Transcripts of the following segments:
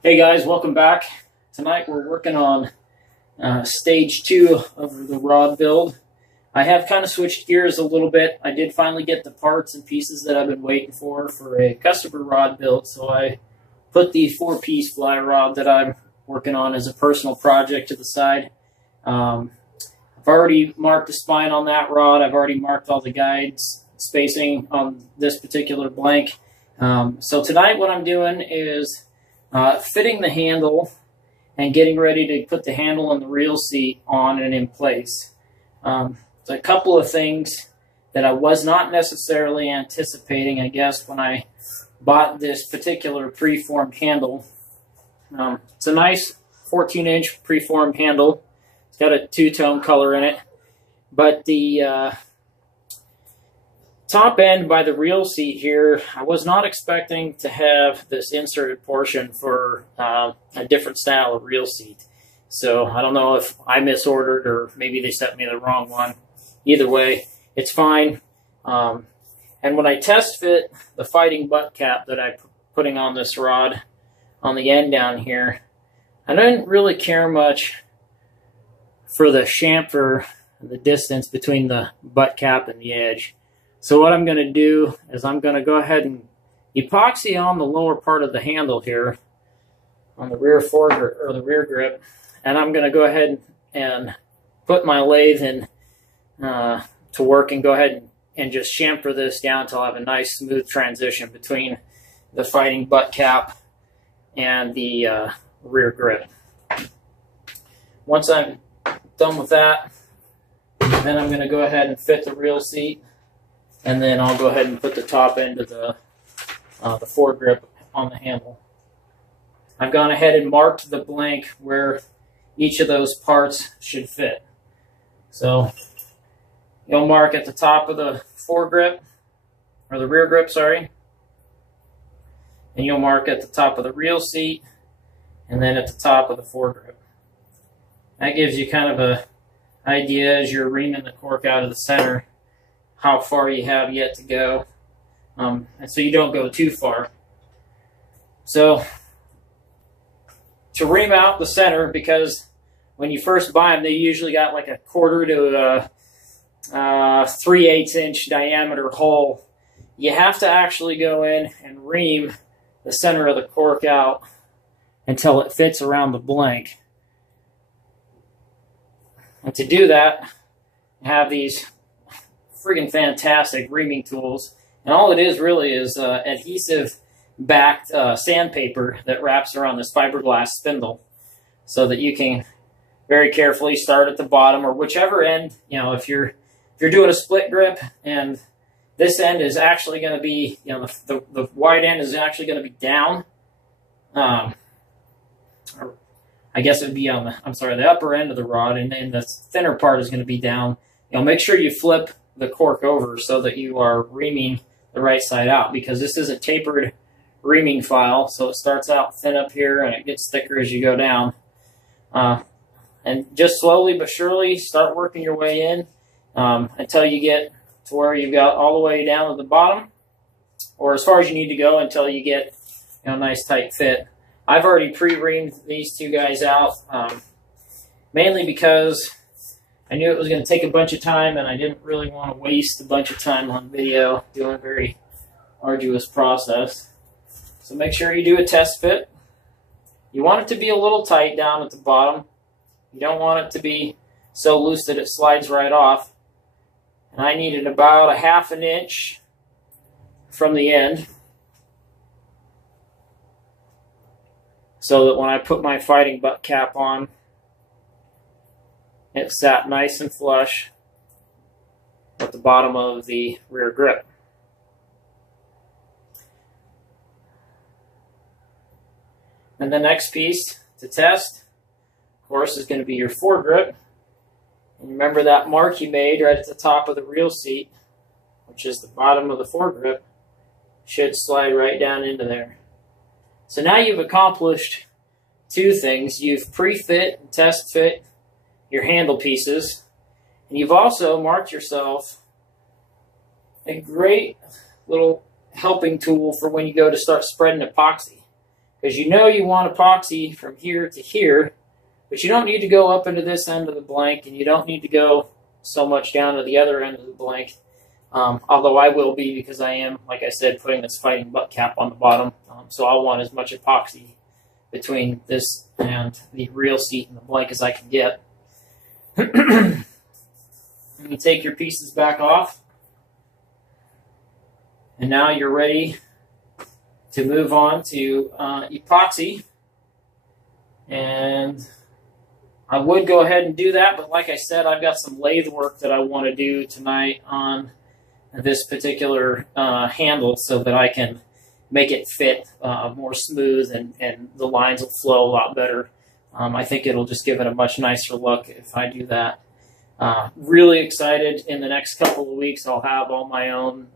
Hey guys, welcome back. Tonight we're working on stage 2 of the rod build. I have kind of switched gears a little bit. I did finally get the parts and pieces that I've been waiting for a customer rod build, so I put the 4-piece fly rod that I'm working on as a personal project to the side. I've already marked the spine on that rod. I've already marked all the guides spacing on this particular blank. So tonight what I'm doing is fitting the handle and getting ready to put the handle and the reel seat on and in place. So a couple of things that I was not necessarily anticipating, I guess, when I bought this particular preformed handle. It's a nice 14-inch preformed handle. It's got a two-tone color in it, but the top end by the reel seat here, I was not expecting to have this inserted portion for a different style of reel seat. So I don't know if I misordered or maybe they sent me the wrong one. Either way, it's fine. And when I test fit the fighting butt cap that I'm putting on this rod on the end down here, I didn't really care much for the chamfer, the distance between the butt cap and the edge. So what I'm going to do is I'm going to go ahead and epoxy on the lower part of the handle here on the rear foregrip or the rear grip, and I'm going to go ahead and put my lathe in to work and go ahead and just chamfer this down until I have a nice smooth transition between the fighting butt cap and the rear grip. Once I'm done with that, then I'm going to go ahead and fit the reel seat. And then I'll go ahead and put the top end of the foregrip on the handle. I've gone ahead and marked the blank where each of those parts should fit. So you'll mark at the top of the foregrip, or the rear grip, sorry. And you'll mark at the top of the reel seat, and then at the top of the foregrip. That gives you kind of an idea as you're reaming the cork out of the center how far you have yet to go, and so you don't go too far. So to ream out the center, because when you first buy them, they usually got like a 1/4 to a 3/8 inch diameter hole. You have to actually go in and ream the center of the cork out until it fits around the blank. And to do that, you have these friggin' fantastic reaming tools, and all it is really is adhesive backed sandpaper that wraps around this fiberglass spindle, so that you can very carefully start at the bottom or whichever end. You know, if you're doing a split grip and this end is actually going to be, you know, the wide end is actually going to be down, or I guess it would be on the upper end of the rod, and then the thinner part is going to be down. You know, make sure you flip the cork over so that you are reaming the right side out, because this is a tapered reaming file, so it starts out thin up here and it gets thicker as you go down. And just slowly but surely start working your way in until you get to where you've got all the way down to the bottom, or as far as you need to go until you get, you know, a nice tight fit. I've already pre-reamed these two guys out, mainly because I knew it was going to take a bunch of time, and I didn't really want to waste a bunch of time on video doing a very arduous process. So make sure you do a test fit. You want it to be a little tight down at the bottom. You don't want it to be so loose that it slides right off. And I needed about a 1/2 inch from the end, so that when I put my fighting butt cap on, it sat nice and flush at the bottom of the rear grip. And the next piece to test, of course, is going to be your foregrip. And remember that mark you made right at the top of the reel seat, which is the bottom of the foregrip, should slide right down into there. So now you've accomplished two things. You've pre-fit and test fit your handle pieces, and you've also marked yourself a great little helping tool for when you go to start spreading epoxy. because you know you want epoxy from here to here, but you don't need to go up into this end of the blank, and you don't need to go so much down to the other end of the blank. Although I will be, because I am, like I said, putting this fighting butt cap on the bottom. So I'll want as much epoxy between this and the reel seat and the blank as I can get. You take your pieces back off, and now you're ready to move on to epoxy. And I would go ahead and do that, but like I said, I've got some lathe work that I want to do tonight on this particular handle so that I can make it fit more smooth, and the lines will flow a lot better. I think it'll just give it a much nicer look if I do that. Really excited. In the next couple of weeks, I'll have all my own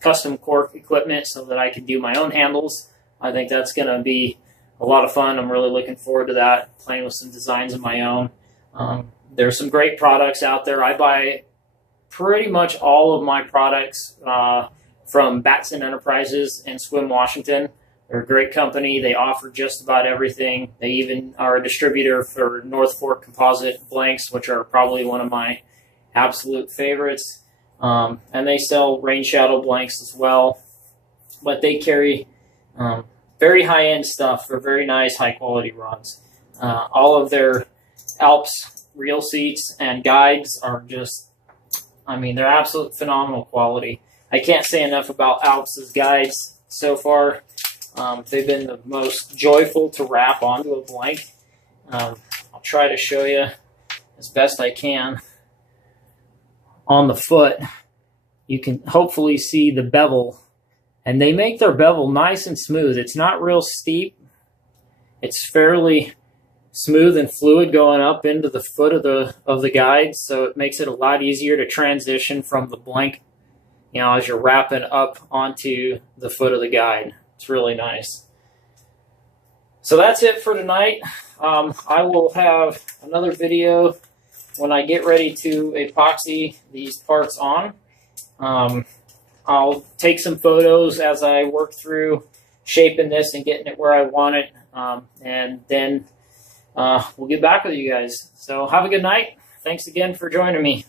custom cork equipment so that I can do my own handles. I think that's going to be a lot of fun. I'm really looking forward to that, playing with some designs of my own. There's some great products out there. I buy pretty much all of my products from Batson Enterprises in Swim, Washington. They're a great company. They offer just about everything. They even are a distributor for North Fork composite blanks, which are probably one of my absolute favorites. And they sell rain shadow blanks as well. But they carry very high-end stuff for very nice, high-quality rods. All of their Alps reel seats and guides are just, I mean, they're absolute phenomenal quality. I can't say enough about Alps' guides so far. They've been the most joyful to wrap onto a blank. I'll try to show you as best I can. On the foot, you can hopefully see the bevel, and they make their bevel nice and smooth. It's not real steep. It's fairly smooth and fluid going up into the foot of the guide, so it makes it a lot easier to transition from the blank, you know, as you're wrapping up onto the foot of the guide. It's really nice. So that's it for tonight. I will have another video when I get ready to epoxy these parts on. I'll take some photos as I work through shaping this and getting it where I want it, and then we'll get back with you guys. So have a good night. Thanks again for joining me.